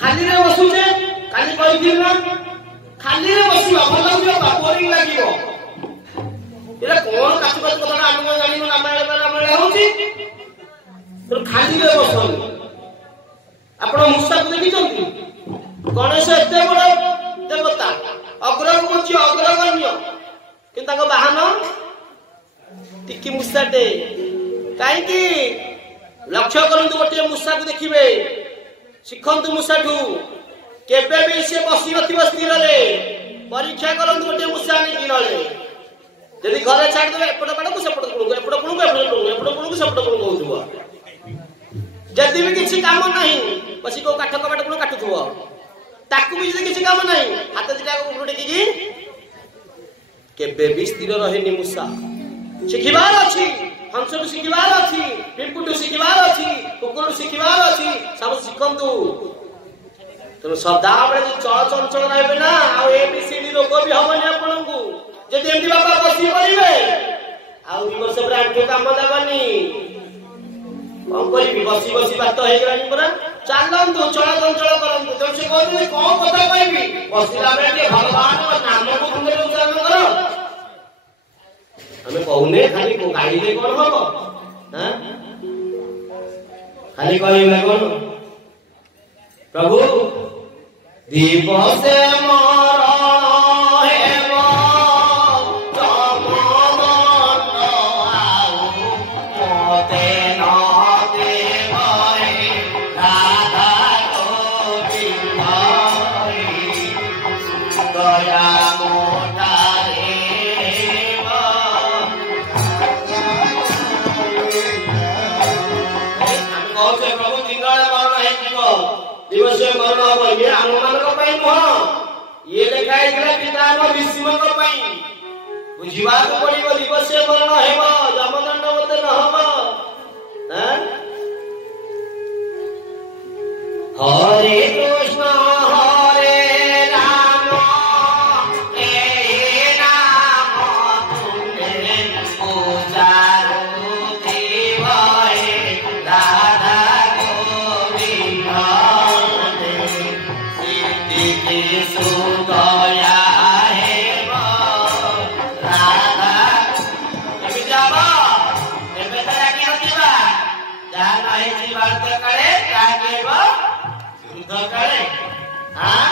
खाली रे बसुचे खाली कहि ना खाली रे बसिबा भल लागबो बोरिंग लागिबो एला कोन काटु काटु कथा हम जानि रामायण होउची तो खाली रे बसन आपण मूसा को देखिछंती गणेश एते बड़ देवता अग्रगण्य अग्रगण्य कि ताको बाहन टिकी मूसाटे काई कि लक्ष्य करंतु गोटे मूसा को देखिबे शिखंतु मूसाठू केबे भी से बसी नथिबो स्थिर रे परीक्षा करंतु गोटे मूसा नै किनले जदि घरे छाड़ देबे एपट पडकु सेपट कुळु एपट कुळु एपट कुळु सेपट कुळु होउथुवा जदि भी किछि काम नाही बसी को काठ कबाट कुळु काटुथुवा ताकू भी जदि किछि काम नाही हाथ दिटा को उलटे की केबे भी स्थिर रहेनी मूसा शिखिबार अछि हंसटू शिखिबार अछि पिंपुटू शिखिबार अछि कुकुरु शिखिबार अछि सब शिखंतु तो सदा बेले चल चंचल रहबे ना आ एबीसीडी रोग भी हबनी आपनकु जदि एमती बाबा बसी परिबे आ इमर सब रांठे काम देबनी कौन करी बसी बसी बात हे गरानी परा चालंतु चल चंचल करंतु जब से कहते कोन कथा कहबी बसिला बेले भगवान नाम को तुमरे उच्चारण करो हमें कहने खाली को गाड़ी ले कौन हो हां खाली कहले कौन प्रभु दीप से मरण हेबो तमोदन आउ मोते न देवै राधा गोविंद दया दिवस मरण हो ये अनुमान को पई न ये लिखाई गला पिताम विष्णु को पई बुझिबा को पड़िबो दिवस मरण हेबो जमदंड होते न होबो हैं हरे कृष्ण हरे राम हे राम तुमे उजारो देवै राधा सुदया हेब राधा एबे जाबो एबे त राखी होतिबा जा नाही जीवार्थ करे काकेबो शुद्ध करे हां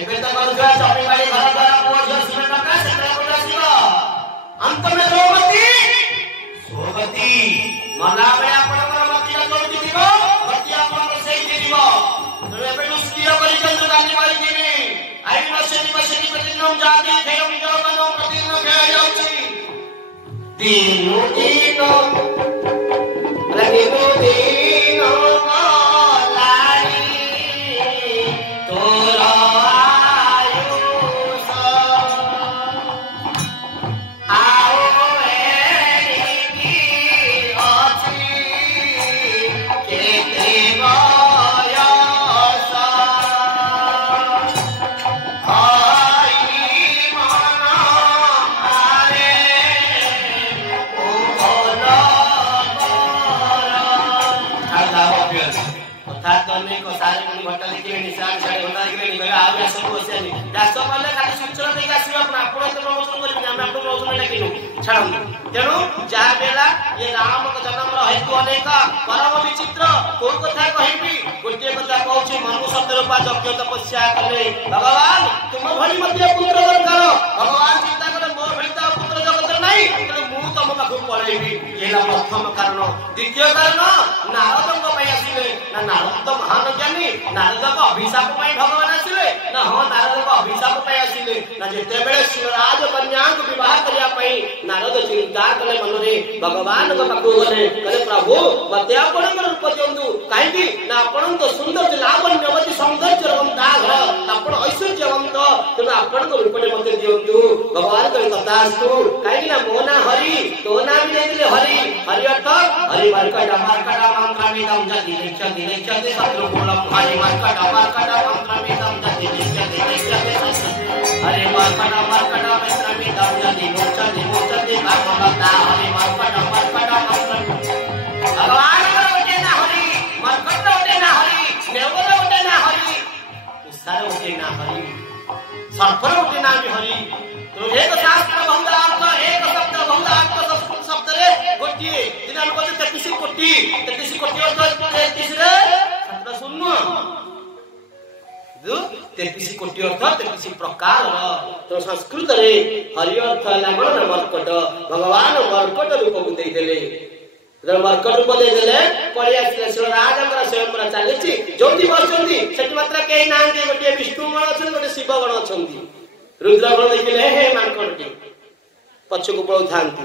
एबे त मरुआ समी बाड़ी घर घर पोज सुन टका सेटा कोटा सिबो अंत में सोगति मना में आपनकर मति जोति दिबो मति आपनकर सेई दिबो तो एबे स्थिर करि चंदु गाली मारी दिबी आई मसेनी प्रतिदिन जाति फेरम जगनो प्रतिदिन फेर जाउची तीनु दिन रहिनो दिन लारी तोरा आयुष आओ एरी की अछि केते घटा लिखे निशान छाड़ी घटा लिखे निकले आउ सब बसेनी दास माने खाली सूचना देई आसीबा आपण तो प्रमोशन करिबी हम आपण प्रमोशन लेकिनु छाड़ू तेनु जा बेला ये राम को जन्म रो हेतु अनेक परम विचित्र को कथा कहिबी गोटे कथा कहूची मनु शब्द रूपा यज्ञ तपस्या कले भगवान तुम भली मध्य पुत्र दरकार भगवान चिंता करे मोर भलिता पुत्र जगत नहीं तो मु तुम पाखु पळेबी एला प्रथम कारण द्वितीय कारण नारदଙ୍କ ପାଇଁ ଆସିले ना नारद तो महान ज्ञानी नारद को अभिशाप ପାଇଁ भगवान आसिले ना हो नारद को अभिशाप ପାଇଁ आसिले ना जेते बेले शिवराज कन्या को विवाह करिया ପାଇଁ नारद चिंता कले मन रे भगवान को पाखु गले कले प्रभु मते आपण रूप दियंतु काहे कि ना आपण तो सुंदर लावण्यवती सौंदर्य रमता घर आपण ऐश्वर्यवंत तो आपण को रूप मते दियंतु भगवान को तथास्तु काहे कि ना मोना हरि तो ना भी देले हरि हरि अर्थ हरि मार्कटा मंत्र में दम जति देखते सत्र बोलम हरि मार्कटा मंत्र में दम जति देखते हरि मार्कटा मंत्र में दम जति मोचति भगवता हरि मार्कटा मंत्र भगवान होते ना हरि मार्कटा होते ना हरि देवता होते ना सारे गोटे ना हरि सर्पर गोटे ना भी हरि तो एक शास्त्र बहुलार्थ एक शब्द बहुलार्थ शब्द रे गोटे दिन हम कहते 33 कोटी अर्थ 33 रे 7 शून्य 33 कोटी अर्थ 33 प्रकार तो संस्कृत रे हरि अर्थ लागण मर्कट भगवान मर्कट रूप को दे देले मर्कट रूप दे देले पड़ी आसी राजा स्वयं चली जोटी बसुंती सेठी मात्र कई ना गोटे विष्णु गण अच्छा गोटे शिव गण अच्छा रुद्रगण देखिले हे मार्कटी पछकु पळौ थांती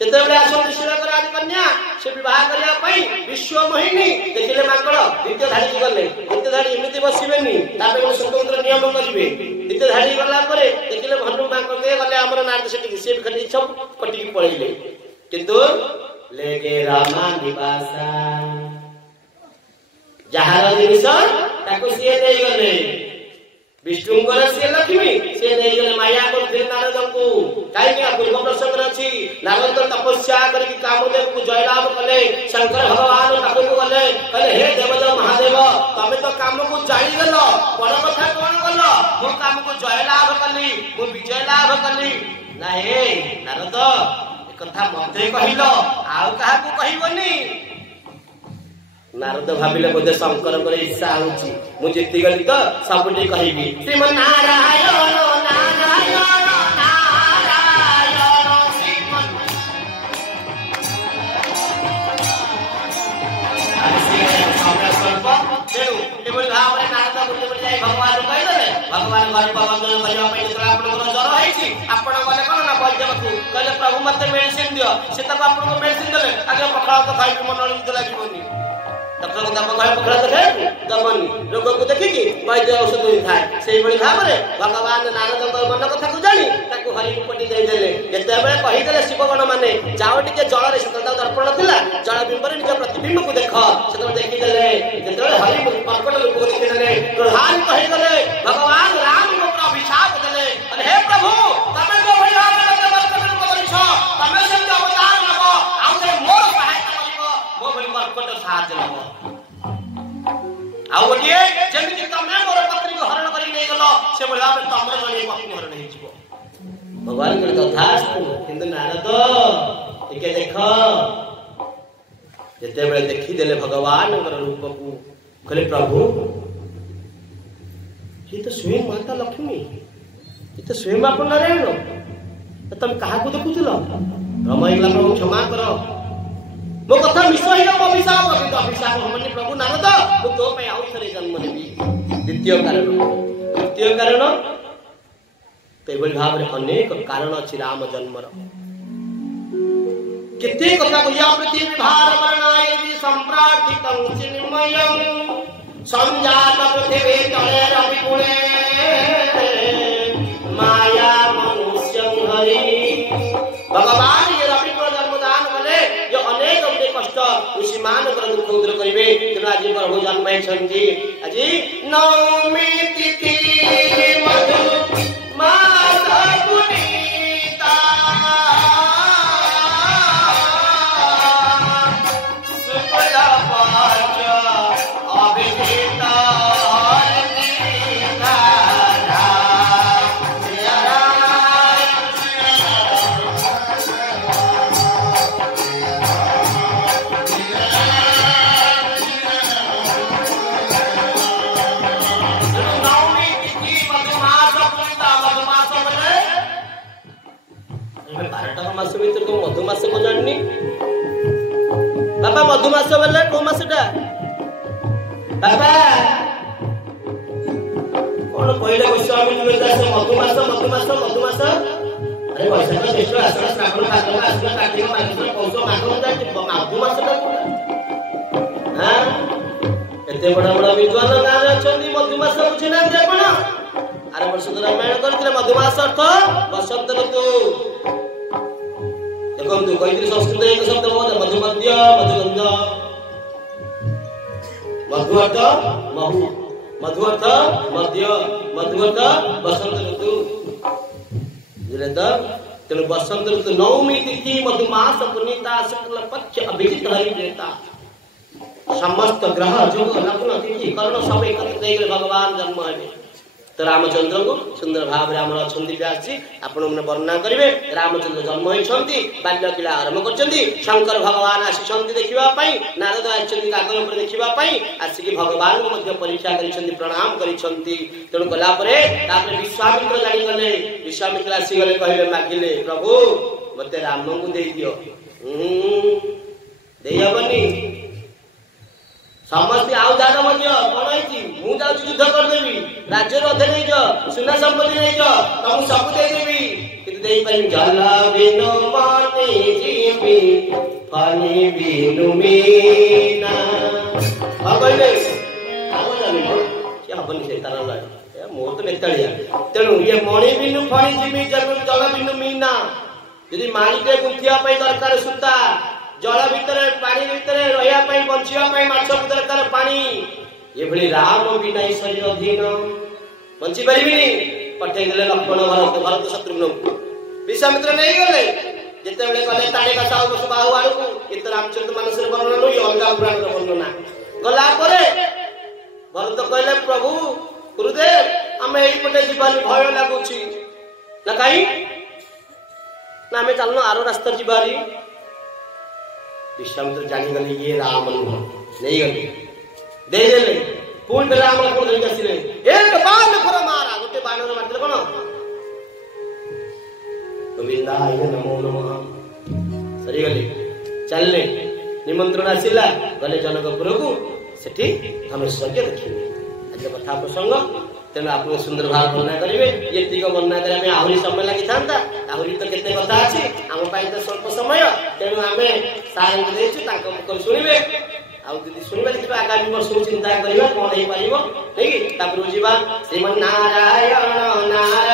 केतेबेले आसंती शिरक राजकन्या से विवाह करिया पई विश्व मोहिनी देखिले माकड़ द्वितीय धाड़ी गले द्वितीय धाड़ी एमिति बसिबेनी तापे स्वतंत्र नियम करिवे द्वितीय धाड़ी गला परे देखिले भन्नु माकड़ के गले हमर नारद सेठी से खटी सब कटी पळैले किंतु लेके रामा निवासा जहार जिनिस ताको सिए देई गले विष्णुंकर से लक्ष्मी से नहीं गले माया को नारद को काई पूर्व प्रसंग अछि नारद तपस्या करके कामदेव को जयलाभ कले शंकर भगवान ताको गले कहले हे देवदेव महादेव तमे तो काम को जाई गलो बड़ कथा कोन गलो मो काम को जयलाभ कली मो विजय लाभ कली ना हे नारद एक कथा मते कहिलो आउ काहा को कहिबनी नारद भाविले बोधे शंकर पर इच्छा होची मु जिति गली तो सबटी कहिबी श्रीमन नारायण नारायण नारायण श्रीमन भगवान कहिदेले भगवान गरीब बंधन करबा पई जेतरा आपन जर होईची आपन गले कोन ना बलदेवकु कहले प्रभु मते मेडिसिन दियो से तक आपन को मेडिसिन देले आगे पखाव तो खाइ मन निद लागिबोनी डॉक्टर को दम गले पखरा देखे दमनी रोग को देखि वैद्य औषध थाए सेही बड़ी भाबरे भगवान नारद को मन कथा को जानी ताको हरि उपटी दे देले जेते बेले कहि देले शिवगण माने जाओ टिके जल रे सतता दर्पण थिला जल बिंबर निज प्रतिबिंब को देख सेतो देखि देले जेते हरि परकट रूप को देखि देले प्रधान कहि देले भगवान राम को अभिशाप देले अरे हे प्रभु तमे को भइया परकट रूप करिछ तमे से अवतार नब आउ जे मोर सहायता करिवो मो भइ परकट साथ नब आउ गोटे जेमिति तमे मोर पत्नी को हरण करि नै गलो से बोला तमर जणी पत्नी हरण नै छिबो भगवान के तथास्तु किंतु नारद एके देख जेते बेले देखि देले भगवान के रूप को कहले प्रभु ये तो स्वयं माता लक्ष्मी ये तो स्वयं आप नारायण तुम कहा को देखुथिलो रमैला प्रभु क्षमा करो मो कथा विषय है अभिशाप किंतु अभिशाप हमने प्रभु नारद मु तो पे आउ थरे जन्म लेबी द्वितीय कारण तो एबोली भाव रे अनेक कारण अछि राम जन्मर केते कथा कहिया प्रति विभार वर्णाय वि संप्रार्थितं चिन्मयं संजात पृथिवी तले रवि गुणे माया मनुष्यं हरि भगवान ये रवि को जन्मदान कले जो अनेक उनके कष्ट ऋषि मान कर दुख दूर करिवे तेनु आज प्रभु जन्म छन्ती आज नवमी तिथि मधु मास पुनीता सुकला पाच अभिहिता मधुमास को जाननी बाबा मधुमास बोले को मासटा बाबा कौन कहले गोस्वामी तुलसीदास मधुमास अरे वैशाख ज्येष्ठ आषाढ़ श्रावण भाद्रव आश्विन कार्तिक मार्गशीर पौष माघ मधुमासटा हां एते बड़ा विद्वान गाँव अछंती मधुमास बुझी ना आपण आर वर्ष रामायण करथिले मधुमास अर्थ बसंत ऋतु देखो कहते संस्कृत एक शब्द बहुत मधुमध्य मधुगंध मधुअर्थ महु मधुअर्थ मध्य मधुअर्थ बसंत ऋतु तेणु बसंत ऋतु नवमी तिथि मधुमास पुनीता शुक्ल पक्ष अभिजित हरि देवता समस्त ग्रह जोग लग्न तिथि कर्ण सब एकत्रित भगवान जन्म हेबे तो रामचंद्र को सुंदर भाव में आमर अच्छा व्यास जी आपण वर्णना करेंगे। रामचंद्र जन्म होती बाल्य क्रीड़ा आरंभ कर शंकर भगवान आसी देखापी नारद आसुच्च कागज पर देखापी आसिक भगवान को परीक्षा कर प्रणाम कर तेणु गलापर विश्वामित्र जागले विश्वामित्र आसीगले कहले मागिले प्रभु मत राम को दे दियो देहबनी समस्ते आउ जान कौन है युद्ध करदेवी राज्य अधे नहीं सुना संपत्ति नहीं तुमको सब देदेवी कि जल बिनु माने जीवी पानी बिनु मीना कहले हबनी से तार मोर तो नेताड़िया तेणु ये मणि बिनु फणी जीवी जल बिनु मीना यदि माणिके गुंथिया दरकार सूता जल भितर पानी भितर रहा बचापी माछ दरकार पानी ये राम बिना शरीर अधीन बंची पारि पठेदेले लक्ष्मण भरत भरत शत्रुघ्न विश्वामित्र नहीं गले जिते गले ताड़े कसा बाहु आड़ को ये तो रामचंद्र मानस वर्णन नुई अलग पुराण वर्णना गला भरत कहले प्रभु गुरुदेव आम यपटे जीवन भय लगुच ना कहीं ना आम चलना आर रास्ता जीवारी विश्वामित्र जानीगले ये राम नहीं गले देदेले पुणी बेला राम लक्ष्मण धरिक आसिले एक बाण खर मारा गोटे बाण मारते कौन गोविंदाय नमो नमः सरीगले चलने निमंत्रण आसिला गले जनकपुर को सेठी धनुष यज्ञ देखिए आज कथा प्रसंग तेना आप सुंदर भाव वर्णना करेंगे ये दिग वर्णना करें आहरी समय लगी था आहरी तो केते कथा अच्छी आम तो स्वल्प समय तेणु आम सारे शुणे आदि शुणा देखिए आगामी वर्ष चिंता करवा कौन हो पार नहीं श्रीमन नारायण नारायण